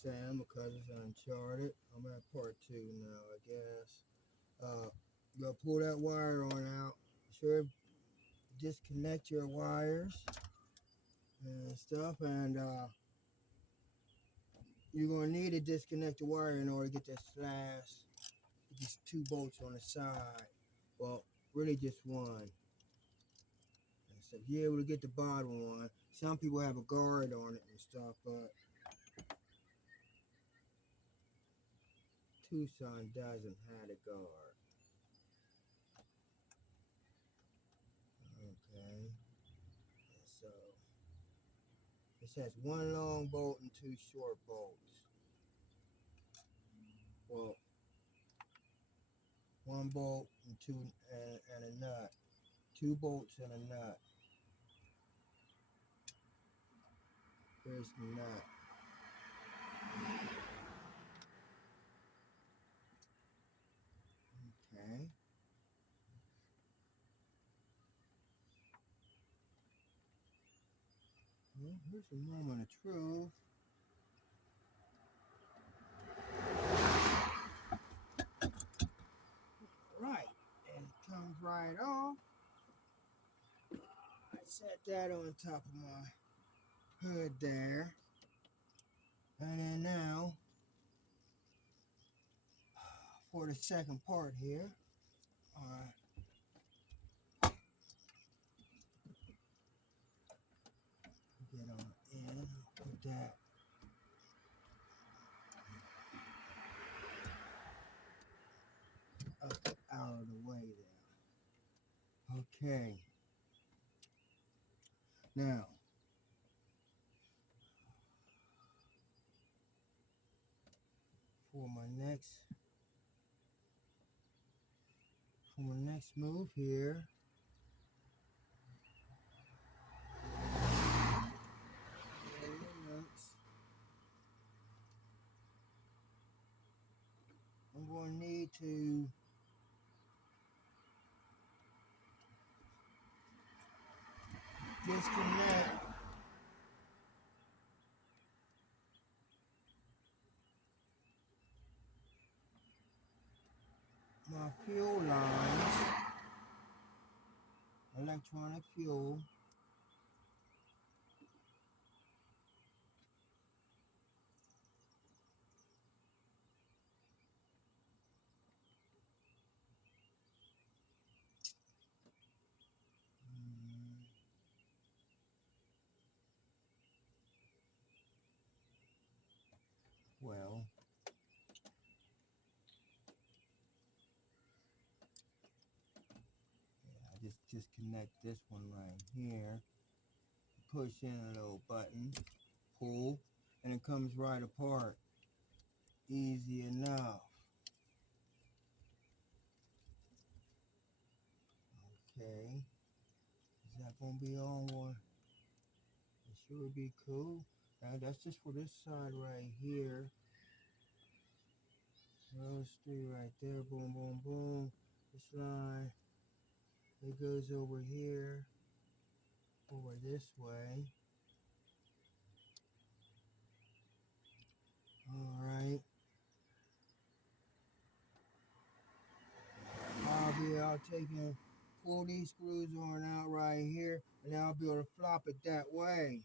Sam because it's Uncharted. I'm at part 2 now, I guess. You gotta pull that wire on out. Sure, disconnect your wires and stuff, and you're gonna need to disconnect the wire in order to get that slash. These 2 bolts on the side. Well, really just one. And so if you're able to get the bottom one, some people have a guard on it and stuff, but Tucson doesn't have a guard. Okay. And so this has 1 long bolt and 2 short bolts. Well, 1 bolt and 2 and a nut. 2 bolts and a nut. Here's the nut. Okay. Well, here's a moment of truth. Right. And it comes right off. I set that on top of my hood there. And then now, for the second part here. Alright. Get on in. Put that. Up out of the way there. Okay. Now, for my next move here, I'm going to need to disconnect my fuel lines, electronic fuel. Well, yeah, I just connect this one right here. Push in a little button, pull, and it comes right apart. Easy enough. Okay. Is that gonna be on one? It sure would be cool. Now that's just for this side right here. Those 3 right there. Boom, boom, boom. This line, it goes over here, over this way. Alright. I'll be out taking, pull these screws on out right here, and I'll be able to flop it that way.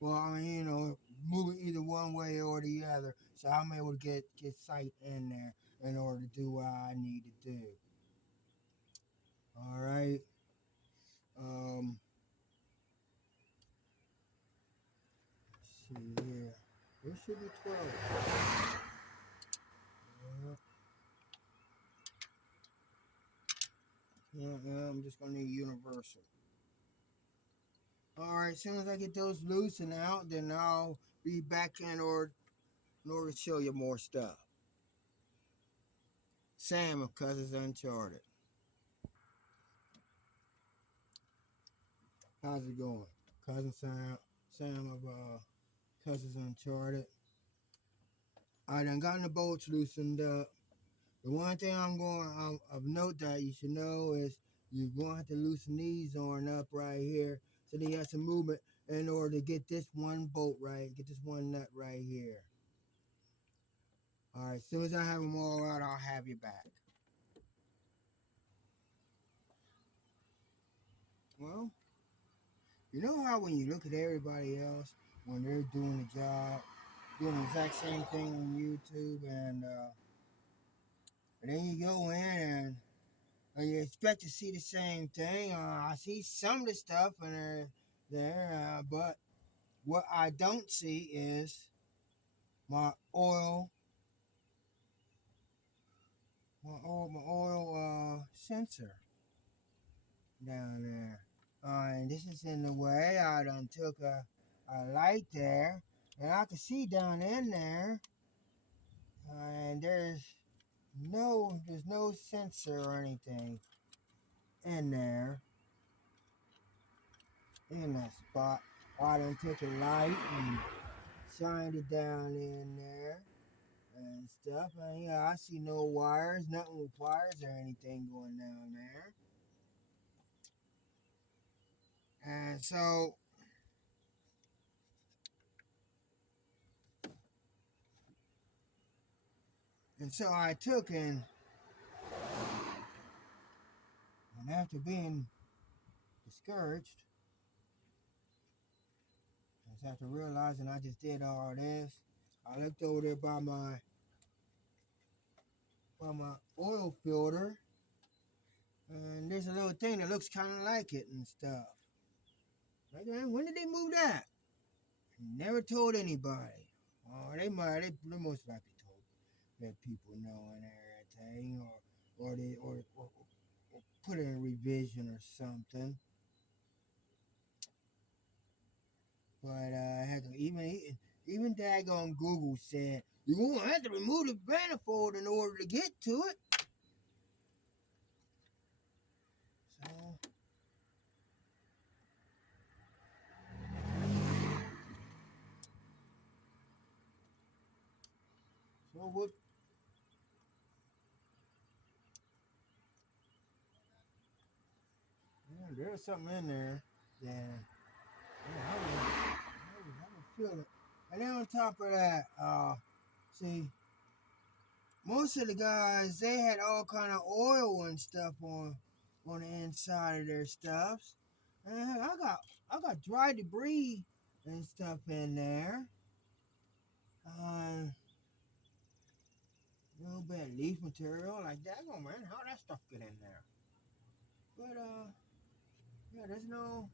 Well, I mean, move it either one way or the other, so I'm able to get sight in there in order to do what I need to do. All right. Let's see here. There should be 12. Yeah, I'm just gonna need universal. All right. As soon as I get those loosened out, then I'll be back in order to show you more stuff. Sam of Cousins Uncharted. How's it going? Cousin Sam of Cousins Uncharted. I done gotten the bolts loosened up. The one thing I'm going of note that you should know is you're going to have to loosen these on up right here so that you have some movement in order to get this one bolt right, get this one nut right here. All right, as soon as I have them all out, I'll have you back. Well, you know how when you look at everybody else, when they're doing the job, doing the exact same thing on YouTube, and then you go in and you expect to see the same thing. I see some of the stuff and but what I don't see is my oil, sensor down there. And this is in the way. I done took a light there, and I can see down in there, and there's no sensor or anything in there in that spot. I done took a light and shined it down in there and stuff. And yeah, I see no wires, nothing with wires or anything going down there. And so I took and after being discouraged, just after realizing I just did all this, I looked over there by my oil filter, and there's a little thing that looks kind of like it and stuff. Like, when did they move that? Never told anybody. They most likely told let people know and everything, or put in a revision or something. But heck, even daggone Google said you won't have to remove the manifold in order to get to it. So what? Yeah, there's something in there. Yeah, I would feel it. And then on top of that, see, most of the guys they had all kind of oil and stuff on the inside of their stuffs, and I got dry debris and stuff in there. A little bit of leaf material like that. Oh man, how that stuff get in there? But yeah, there's no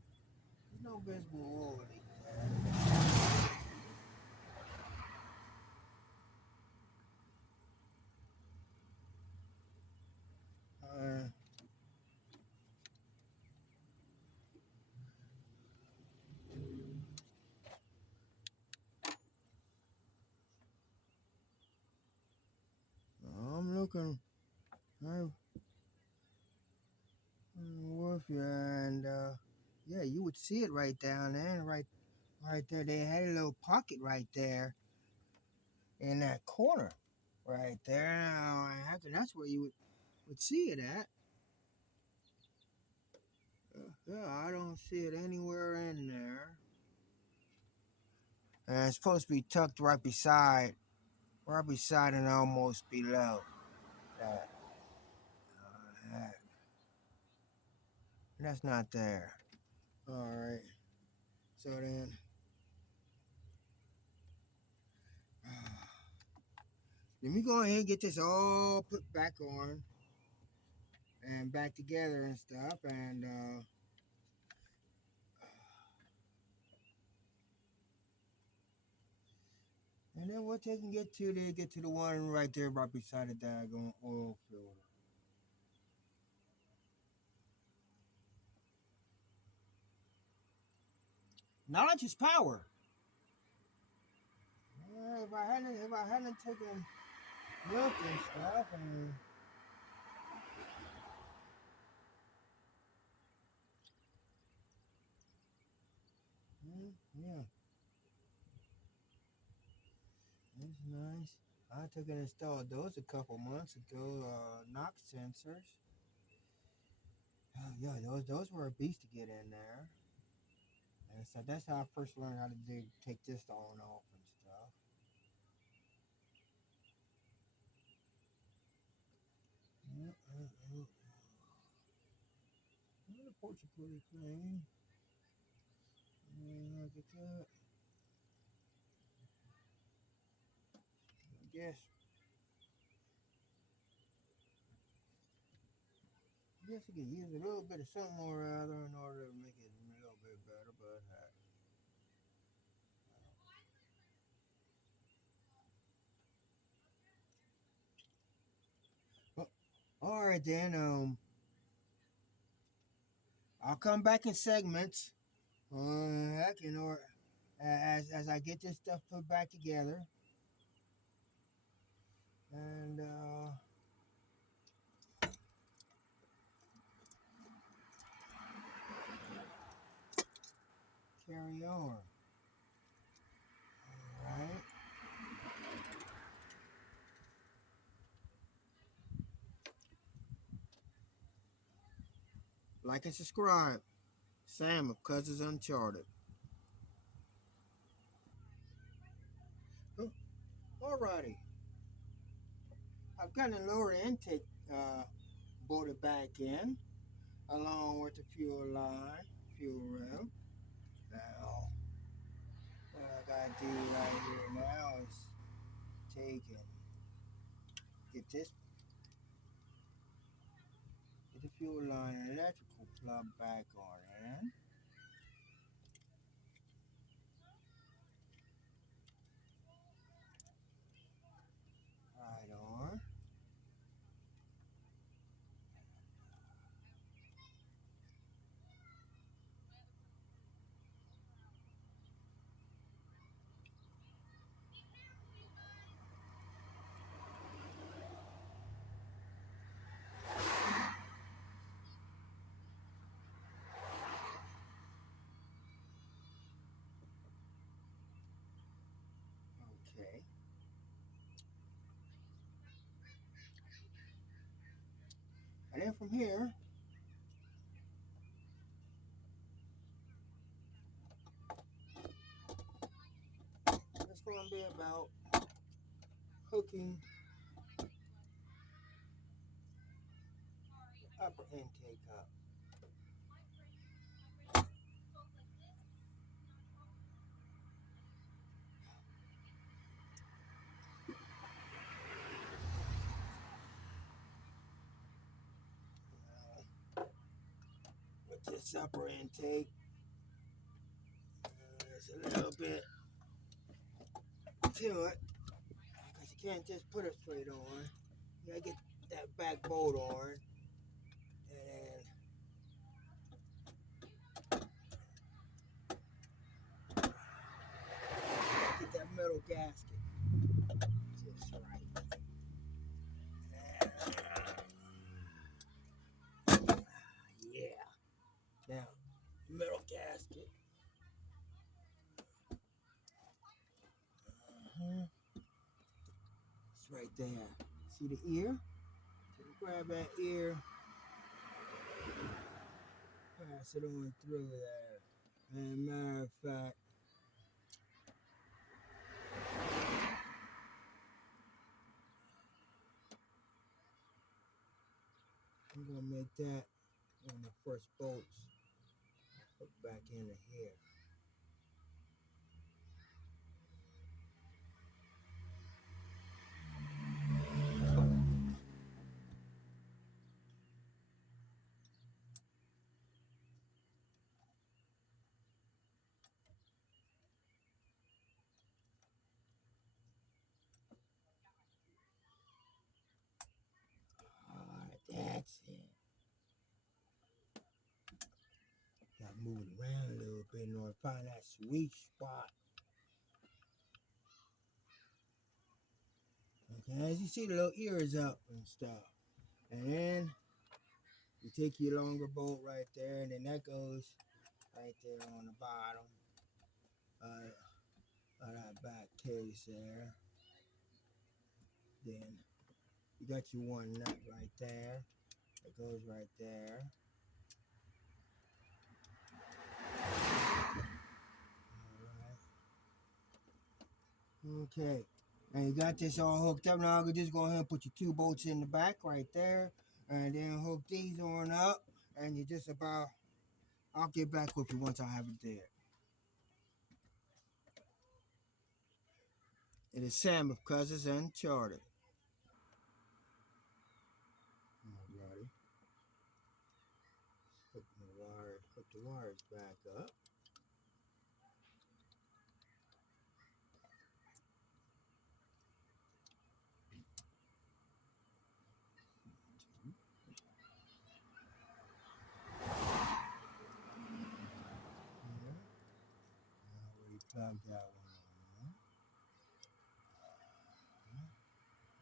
visible oil leak there. Uh, I'm looking right with you, and yeah, you would see it right down there, right there. They had a little pocket right there in that corner, right there. That's where you would see it at. Yeah, I don't see it anywhere in there. And it's supposed to be tucked right beside and almost below that. That. That's not there. All right. So then, let me go ahead and get this all put back on and back together and stuff, and then what they can get to, they get to the one right there, right beside the daggone oil filter. Knowledge is power. If I hadn't taken milk and stuff, and yeah, it's nice. I took and installed those a couple months ago. Knock sensors. Oh yeah, those were a beast to get in there. And so that's how I first learned how to take this on off and stuff. Yeah. The porch is pretty clean. Look at that. I guess you could use a little bit of something or other in order to make it a little bit better, but well, all right then. I'll come back in segments. Heck, or as I get this stuff put back together, and carry on. All right. Like and subscribe. Sam of Cousins Uncharted. Oh, alrighty. I've got a lower intake bolted back in, along with the fuel line, fuel rim. Now, what I gotta do right here now is take and get the fuel line and electrical plug back on in. Right on. Okay. And then from here, it's going to be about hooking the upper intake up. With this upper intake, there's a little bit to it because you can't just put it straight on. You gotta get that back bolt on and get that metal gasket just right. Yeah. Now, metal gasket. It's right there. See the ear? So you grab that ear, pass it on through there. And matter of fact, I'm gonna make that one of the first bolts. Hook back into here. Alright, that's it. Got to move it around a little bit in order to find that sweet spot. Okay, as you see, the little ear is up and stuff. And then you take your longer bolt right there, and then that goes right there on the bottom of that back case there. Then you got your one nut right there. It goes right there. Alright. Okay. And you got this all hooked up. Now I can just go ahead and put your 2 bolts in the back right there. And then hook these on up. And you just about, I'll get back with you once I have it there. It is Sam of Cousins Uncharted. Alrighty. Hook the wires back up. Here. I already plugged that one on.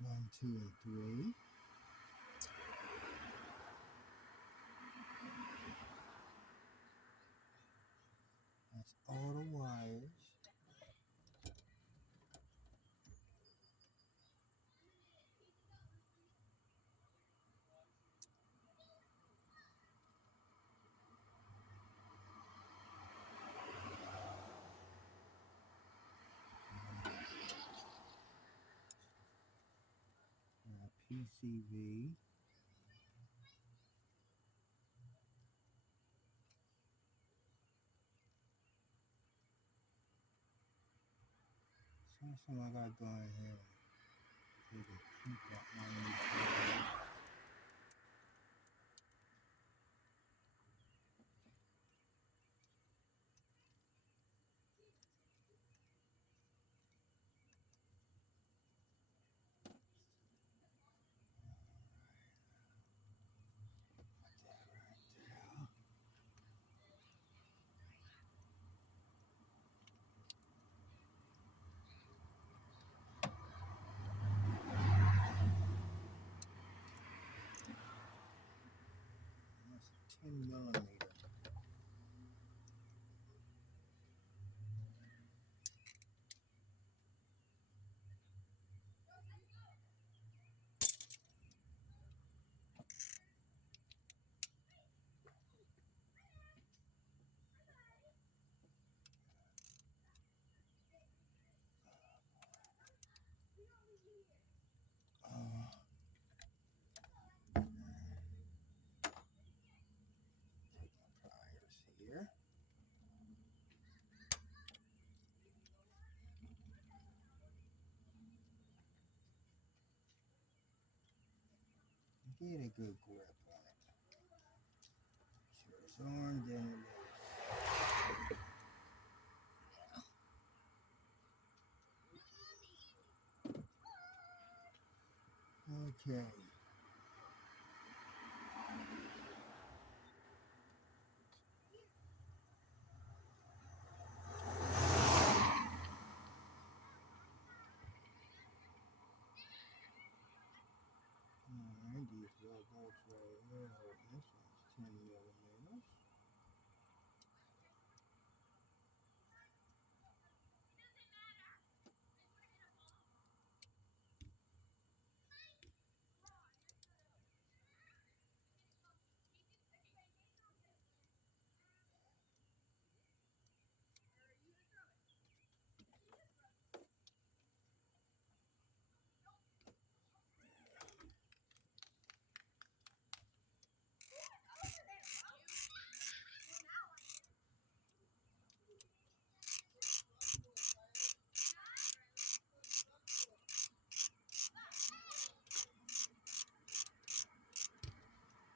1, 2, and 3. That's all the wires. PCV. So something I got going here. So you can keep that one. That's 10 millimeter. Pliers here. Get a good grip on it. Sure it's on, then it is. Okay. Alright, these 12 volts right here. This one's 10 millimeters.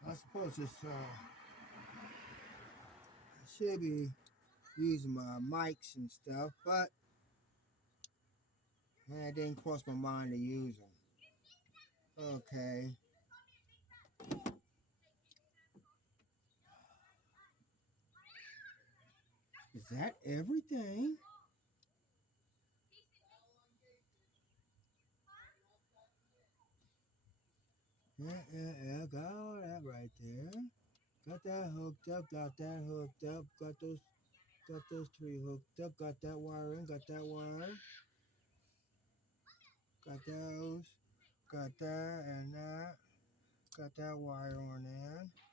I suppose this I should be using my mics and stuff, but it didn't cross my mind to use them. Okay. Is that everything? Yeah, got all that right there. Got that hooked up, got that hooked up, got those 3 hooked up, got that wire in, got that wire, got those. got that and that. Got that wire on in.